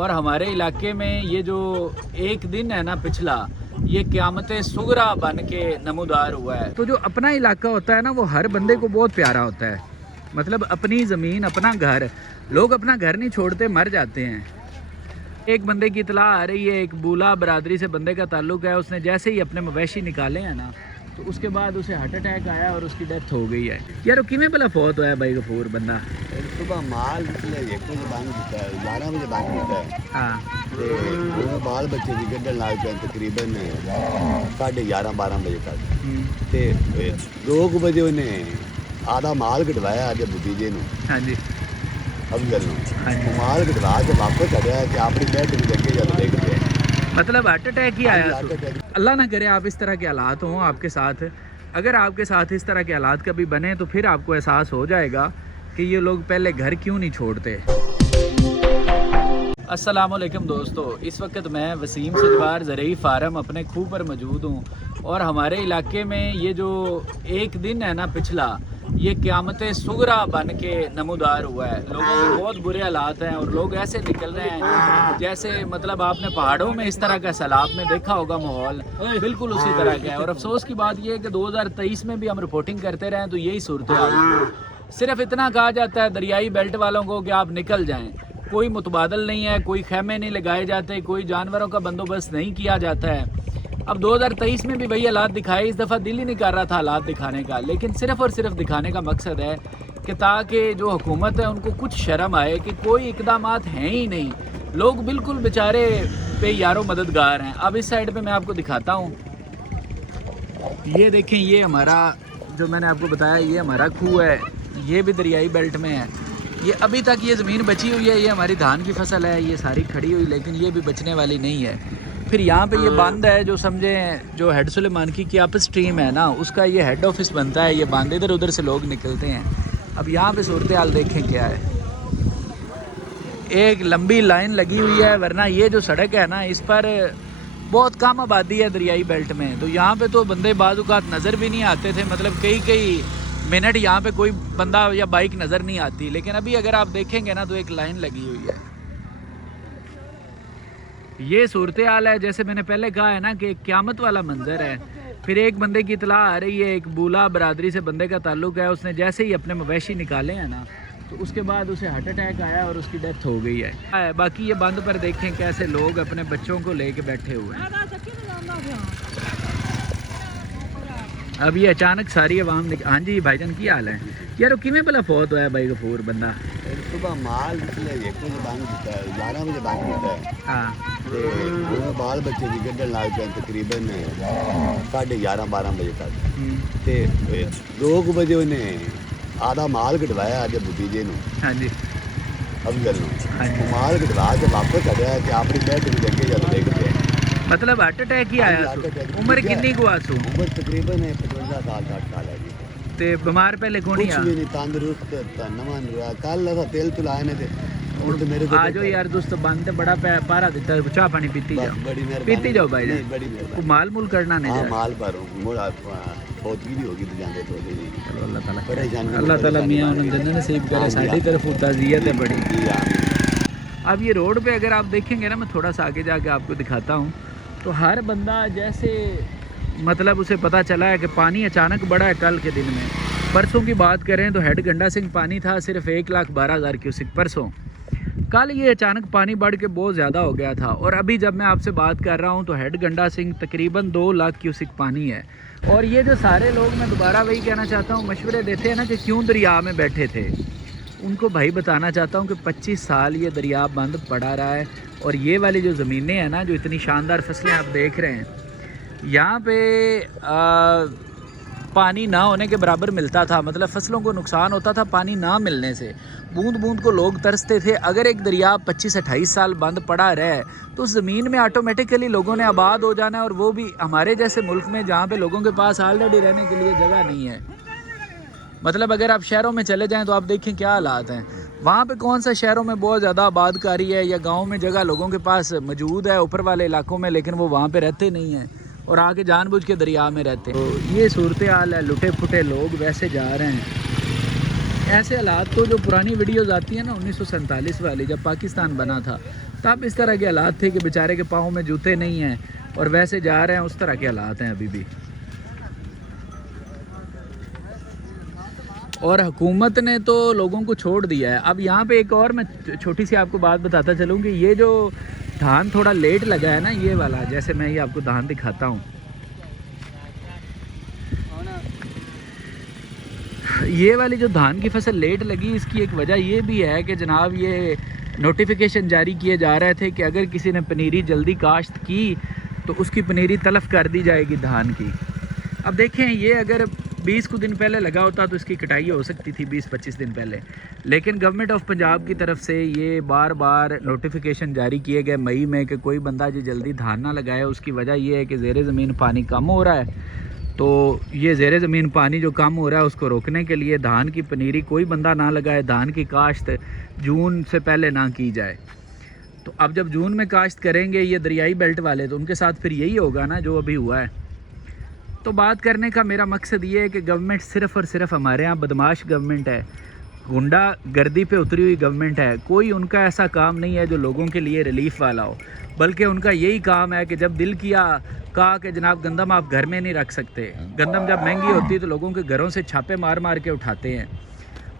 और हमारे इलाके में ये जो एक दिन है ना पिछला, ये क़यामत सुगरा बन के नमूदार हुआ है। तो जो अपना इलाका होता है ना, वो हर बंदे को बहुत प्यारा होता है। मतलब अपनी ज़मीन, अपना घर, लोग अपना घर नहीं छोड़ते, मर जाते हैं। एक बंदे की इतला आ रही है, एक बूला बरादरी से बंदे का ताल्लुक़ है, उसने जैसे ही अपने मवेशी निकाले हैं ना, तो उसके बाद उसे हार्ट अटैक आया और उसकी डेथ हो गई है। यार किमें भला फौत होया भाई गफूर बंदा? सुबह माल निकले 1 बजे बंद किया, 11 बजे बंद किया। हाँ, ते बाल बच्चे भी गड्ढन लग पे तकरीबन 11:30-12 बजे तक। ते 2 बजे उन्हें आधा माल कटवाया आधे भतीजे नूं। हाँ जी, अफजल नूं। हाँ जी। माल कटवा के वापस आया कि अपनी बैठ के लगे जब देख गए। मतलब हार्ट अटैक ही आया। Heart attack. अल्लाह ना करे आप इस तरह के हालात हों आपके साथ। अगर आपके साथ इस तरह के हालात कभी बने तो फिर आपको एहसास हो जाएगा कि ये लोग पहले घर क्यों नहीं छोड़ते। अस्सलाम वालेकुम दोस्तों, इस वक्त मैं वसीम सजवार ज़रई फार्म अपने खूह पर मौजूद हूँ। और हमारे इलाके में ये जो एक दिन है ना पिछला, ये क़यामत सुगरा बन के नमूदार हुआ है। लोगों के बहुत बुरे हालात हैं और लोग ऐसे निकल रहे हैं जैसे मतलब आपने पहाड़ों में इस तरह का सैलाब में देखा होगा माहौल, बिल्कुल उसी तरह का है। और अफसोस की बात यह है कि 2023 में भी हम रिपोर्टिंग करते रहे तो यही सूरत हाल। सिर्फ इतना कहा जाता है दरियाई बेल्ट वालों को कि आप निकल जाएँ, कोई मुतबादल नहीं है, कोई खैमे नहीं लगाए जाते, कोई जानवरों का बंदोबस्त नहीं किया जाता है। अब 2023 में भी वही हालात दिखाए, इस दफ़ा दिल ही नहीं कर रहा था हालात दिखाने का, लेकिन सिर्फ़ और सिर्फ दिखाने का मकसद है कि ताकि जो हुकूमत है उनको कुछ शर्म आए कि कोई इकदामात हैं ही नहीं। लोग बिल्कुल बेचारे पे यारो मददगार हैं। अब इस साइड पे मैं आपको दिखाता हूँ, ये देखें, ये हमारा जो मैंने आपको बताया ये हमारा खूह है, ये भी दरियाई बेल्ट में है। ये अभी तक ये ज़मीन बची हुई है, ये हमारी धान की फसल है, ये सारी खड़ी हुई, लेकिन ये भी बचने वाली नहीं है। फिर यहाँ पे ये बांध है, जो समझें जो हेड सुलेमानकी की आप स्ट्रीम है ना, उसका ये हेड ऑफिस बनता है। ये बांध इधर उधर से लोग निकलते हैं। अब यहाँ पे सूरत हाल देखें क्या है, एक लंबी लाइन लगी हुई है, वरना ये जो सड़क है ना, इस पर बहुत कम आबादी है दरियाई बेल्ट में। तो यहाँ पे तो बंदे बाज़-औक़ात नज़र भी नहीं आते थे, मतलब कई मिनट यहाँ पे कोई बंदा या बाइक नज़र नहीं आती। लेकिन अभी अगर आप देखेंगे ना तो एक लाइन लगी हुई है। ये सूरत हाल है, जैसे मैंने पहले कहा है ना कि क़यामत वाला मंजर है। फिर एक बंदे की इतला आ रही है, एक बूला बरादरी से बंदे का ताल्लुक़ है, उसने जैसे ही अपने मवेशी निकाले हैं ना, तो उसके बाद उसे हार्ट अटैक आया और उसकी डेथ हो गई है। बाकी ये बंद पर देखें कैसे लोग अपने बच्चों को लेके बैठे हुए हैं। अब ये अचानक सारी आवाम हाँ जी भाईजान की हाल है यार, किमें भला फौत होया भाई गफूर बंदा? सुबह माल निकले 1 बजे बंद किया, 11 बजे बंद किया। हाँ, ते बाल बच्चे भी गड्ढन लग पे तकरीबन 11:30-12 बजे तक। ते 2 बजे उन्हें आधा माल कटवाया आधे भतीजे नूं। हाँ जी, अफजल नूं। हाँ जी। माल कटवा के वापस आया कि अपनी बैठ के लगे जब देख गए। मतलब हार्ट अटैक ही आया। उम्र कितनी को आसू? उम्र तकरीबन 55 साल 60 साल है जी। ते बीमार पहले कौन ही कुछ भी नहीं, तंदुरुस्त नवा कल तेल तुलाए ने थे तो मेरे आ जाओ यार दोस्त, बंद तो बड़ा पारा दिता, चाह पानी पीती जाओ, बड़ी पीती जाओ भाई। बड़ी मेहरबानी। माल मूल करना नहीं हाँ, जा। माल पर मोड़ा फौतगी भी होगी तो जाने तो चलो अल्लाह ताला परेशानी अल्लाह ताला मियां उन्हें जन्नत नसीब करे। साडी तरफ ताज़ियत है बड़ी। अब ये रोड पे अगर आप देखेंगे ना, मैं थोड़ा सा आगे जाके आपको दिखाता हूँ, तो हर बंदा जैसे मतलब उसे पता चला है कि पानी अचानक बढ़ा है। कल के दिन में, परसों की बात करें तो हेड गंडा सिंह पानी था सिर्फ 1,12,000 क्यूसिक परसों। कल ये अचानक पानी बढ़ के बहुत ज़्यादा हो गया था। और अभी जब मैं आपसे बात कर रहा हूँ तो हेड गंडा सिंह तकरीबन 2 लाख क्यूसिक पानी है। और ये जो सारे लोग, मैं दोबारा वही कहना चाहता हूँ, मशवरे देते हैं ना कि क्यों दरिया में बैठे थे, उनको भाई बताना चाहता हूँ कि 25 साल ये दरिया बंद पड़ा रहा है। और ये वाली जो ज़मीनें हैं ना, जो इतनी शानदार फसलें आप देख रहे हैं, यहाँ पे पानी ना होने के बराबर मिलता था। मतलब फसलों को नुकसान होता था पानी ना मिलने से। बूंद बूंद को लोग तरसते थे। अगर एक दरिया 25-28 साल बंद पड़ा रहे तो उस ज़मीन में ऑटोमेटिकली लोगों ने आबाद हो जाना है। और वो भी हमारे जैसे मुल्क में जहाँ पे लोगों के पास ऑलरेडी रहने के लिए जगह नहीं है। मतलब अगर आप शहरों में चले जाएँ तो आप देखें क्या हालात हैं वहाँ पे। कौन सा शहरों में बहुत ज़्यादा आबादकारी है या गाँव में जगह लोगों के पास मौजूद है ऊपर वाले इलाकों में, लेकिन वो वहाँ पर रहते नहीं हैं और आके जानबूझ के दरिया में रहते हैं। तो ये सूरत हाल है, लुटे फुटे लोग वैसे जा रहे हैं। ऐसे हालात तो जो पुरानी वीडियोज़ आती हैं ना 1947 वाली, जब पाकिस्तान बना था, तब इस तरह के हालात थे कि बेचारे के पाँव में जूते नहीं हैं और वैसे जा रहे हैं, उस तरह के हालात हैं अभी भी। और हुकूमत ने तो लोगों को छोड़ दिया है। अब यहाँ पे एक और मैं छोटी सी आपको बात बताता चलूँ कि ये जो धान थोड़ा लेट लगा है ना, ये वाला, जैसे मैं ये आपको धान दिखाता हूँ, ये वाली जो धान की फसल लेट लगी, इसकी एक वजह ये भी है कि जनाब ये नोटिफिकेशन जारी किए जा रहे थे कि अगर किसी ने पनीरी जल्दी काश्त की तो उसकी पनीरी तलफ कर दी जाएगी धान की। अब देखें, ये अगर 20 को दिन पहले लगा होता तो इसकी कटाई हो सकती थी 20-25 दिन पहले, लेकिन गवर्नमेंट ऑफ पंजाब की तरफ से ये बार बार नोटिफिकेशन जारी किए गए मई में कि कोई बंदा जो जल्दी धान ना लगाए। उसकी वजह ये है कि ज़ेरे ज़मीन पानी कम हो रहा है, तो ये ज़ेरे ज़मीन पानी जो कम हो रहा है उसको रोकने के लिए धान की पनीरी कोई बंदा ना लगाए, धान की काश्त जून से पहले ना की जाए। तो अब जब जून में काश्त करेंगे ये दरियाई बेल्ट वाले, तो उनके साथ फिर यही होगा ना जो अभी हुआ है। तो बात करने का मेरा मकसद ये है कि गवर्नमेंट सिर्फ़ और सिर्फ हमारे यहाँ बदमाश गवर्नमेंट है, गुंडा गर्दी पे उतरी हुई गवर्नमेंट है। कोई उनका ऐसा काम नहीं है जो लोगों के लिए रिलीफ वाला हो, बल्कि उनका यही काम है कि जब दिल किया कहा कि जनाब गंदम आप घर में नहीं रख सकते। गंदम जब महंगी होती है तो लोगों के घरों से छापे मार मार के उठाते हैं,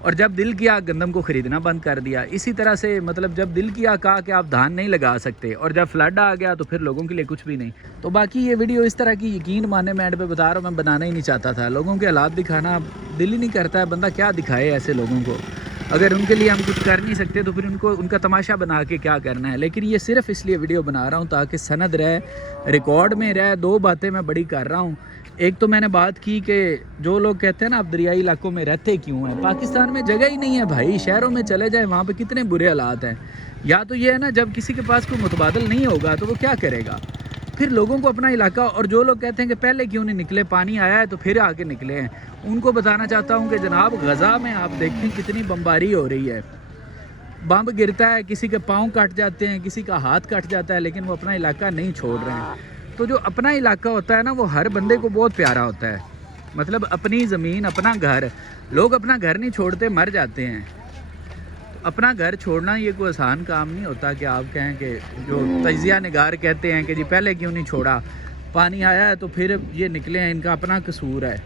और जब दिल किया गंदम को ख़रीदना बंद कर दिया। इसी तरह से मतलब जब दिल किया कहा कि आप धान नहीं लगा सकते, और जब फ्लड आ गया तो फिर लोगों के लिए कुछ भी नहीं। तो बाकी ये वीडियो इस तरह की, यकीन माने मैं एंड पे बता रहा हूँ, मैं बनाना ही नहीं चाहता था। लोगों के हालात दिखाना दिल ही नहीं करता है, बंदा क्या दिखाए ऐसे लोगों को। अगर उनके लिए हम कुछ कर नहीं सकते तो फिर उनका तमाशा बना के क्या करना है। लेकिन ये सिर्फ़ इसलिए वीडियो बना रहा हूँ ताकि सनद रहे, रिकॉर्ड में रहे। दो बातें मैं बड़ी कर रहा हूँ। एक तो मैंने बात की कि जो लोग कहते हैं ना आप दरियाई इलाकों में रहते क्यों हैं, पाकिस्तान में जगह ही नहीं है भाई, शहरों में चले जाए, वहाँ पे कितने बुरे हालात हैं। या तो ये है ना, जब किसी के पास कोई मुतबादल नहीं होगा तो वो क्या करेगा, फिर लोगों को अपना इलाका। और जो लोग कहते हैं कि पहले क्यों नहीं निकले, पानी आया है तो फिर आके निकले हैं, उनको बताना चाहता हूँ कि जनाब गज़ा में आप देखें कितनी बमबारी हो रही है। बम गिरता है, किसी के पाँव कट जाते हैं, किसी का हाथ कट जाता है, लेकिन वो अपना इलाका नहीं छोड़ रहे हैं। तो जो अपना इलाका होता है ना, वो हर बंदे को बहुत प्यारा होता है। मतलब अपनी ज़मीन, अपना घर, लोग अपना घर नहीं छोड़ते, मर जाते हैं। तो अपना घर छोड़ना ये कोई आसान काम नहीं होता कि आप कहें कि जो तजिया निगार कहते हैं कि जी पहले क्यों नहीं छोड़ा, पानी आया है तो फिर ये निकले हैं, इनका अपना कसूर है।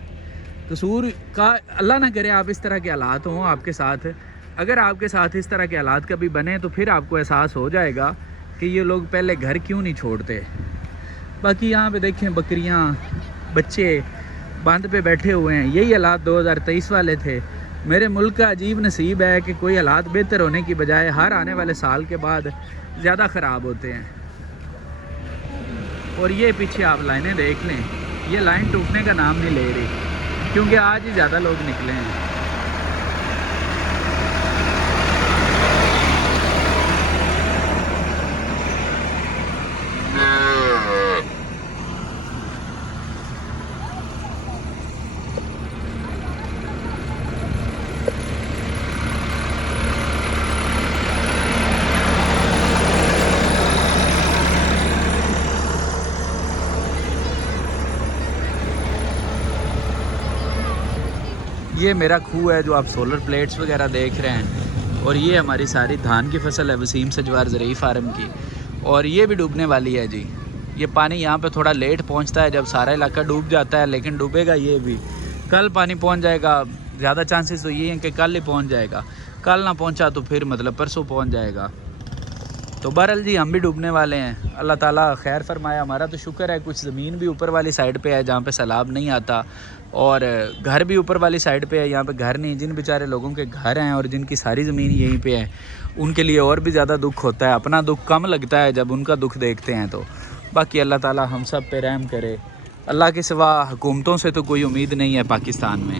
कसूर का अल्लाह ना करे आप इस तरह के हालात हों आपके साथ। अगर आपके साथ इस तरह के हालात कभी बने तो फिर आपको एहसास हो जाएगा कि ये लोग पहले घर क्यों नहीं छोड़ते। बाकी यहाँ पे देखें बकरियाँ, बच्चे बांध पे बैठे हुए हैं। यही हालात 2023 वाले थे। मेरे मुल्क का अजीब नसीब है कि कोई हालात बेहतर होने की बजाय हर आने वाले साल के बाद ज़्यादा ख़राब होते हैं। और ये पीछे आप लाइनें देख लें, ये लाइन टूटने का नाम नहीं ले रही, क्योंकि आज ही ज़्यादा लोग निकले हैं। ये मेरा खूह है जो आप सोलर प्लेट्स वगैरह देख रहे हैं, और ये हमारी सारी धान की फसल है वसीम सजवार ज़रई फार्म की, और ये भी डूबने वाली है जी। ये पानी यहाँ पे थोड़ा लेट पहुँचता है, जब सारा इलाका डूब जाता है, लेकिन डूबेगा ये भी। कल पानी पहुँच जाएगा, ज़्यादा चांसेस तो ये हैं कि कल ही पहुँच जाएगा। कल ना पहुँचा तो फिर मतलब परसों पहुँच जाएगा। तो बहरहाल जी हम भी डूबने वाले हैं, अल्लाह ताला खैर फरमाया। हमारा तो शुक्र है कुछ ज़मीन भी ऊपर वाली साइड पे है जहाँ पे सैलाब नहीं आता, और घर भी ऊपर वाली साइड पे है। यहाँ पे घर नहीं, जिन बेचारे लोगों के घर हैं और जिनकी सारी ज़मीन यहीं पे है, उनके लिए और भी ज़्यादा दुख होता है। अपना दुख कम लगता है जब उनका दुख देखते हैं। तो बाकी अल्लाह ताला हम सब पे रहम करे। अल्लाह के सिवा हुकूमतों से तो कोई उम्मीद नहीं है पाकिस्तान में।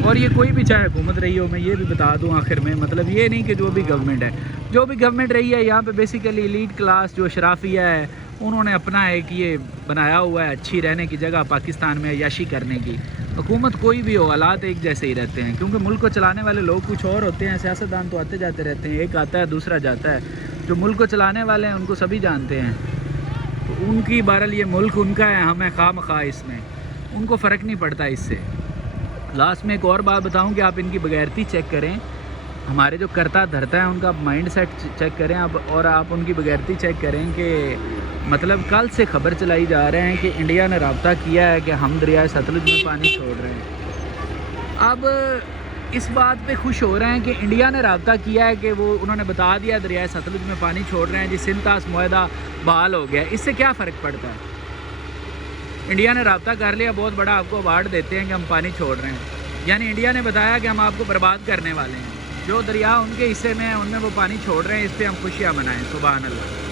और ये कोई भी चाहे हुकूमत रही हो, मैं ये भी बता दूं आखिर में, मतलब ये नहीं कि जो भी गवर्नमेंट है, जो भी गवर्नमेंट रही है, यहाँ पे बेसिकली एलीट क्लास जो शराफिया है, उन्होंने अपना एक ये बनाया हुआ है अच्छी रहने की जगह पाकिस्तान में, अय्याशी करने की। हुकूमत कोई भी हो, हालात एक जैसे ही रहते हैं, क्योंकि मुल्क को चलाने वाले लोग कुछ और होते हैं। सियासतदान तो आते जाते रहते हैं, एक आता है दूसरा जाता है। जो मुल्क को चलाने वाले हैं उनको सभी जानते हैं। तो उनकी बहरहाल ये मुल्क उनका है, हमें खामखा इसमें, उनको फ़र्क नहीं पड़ता इससे। लास्ट में एक और बात बताऊं कि आप इनकी बगैरती चेक करें हमारे जो करता धरता है उनका माइंड सेट चेक करें आप, और आप उनकी बगैरती चेक करें कि मतलब कल से खबर चलाई जा रहे हैं कि इंडिया ने राब्ता किया है कि हम दरियाए सतलुज में पानी छोड़ रहे हैं। अब इस बात पे खुश हो रहे हैं कि इंडिया ने राब्ता किया है कि वो उन्होंने बता दिया दरियाए सतलुज में पानी छोड़ रहे हैं जी, सिंतास मुआहदा बहाल हो गया। इससे क्या फ़र्क पड़ता है? इंडिया ने राब्ता कर लिया, बहुत बड़ा आपको अवार्ड देते हैं कि हम पानी छोड़ रहे हैं, यानी इंडिया ने बताया कि हम आपको बर्बाद करने वाले हैं। जो दरिया उनके हिस्से में है उनमें वो पानी छोड़ रहे हैं, इस पर हम खुशियाँ मनाएं। सुभान अल्लाह।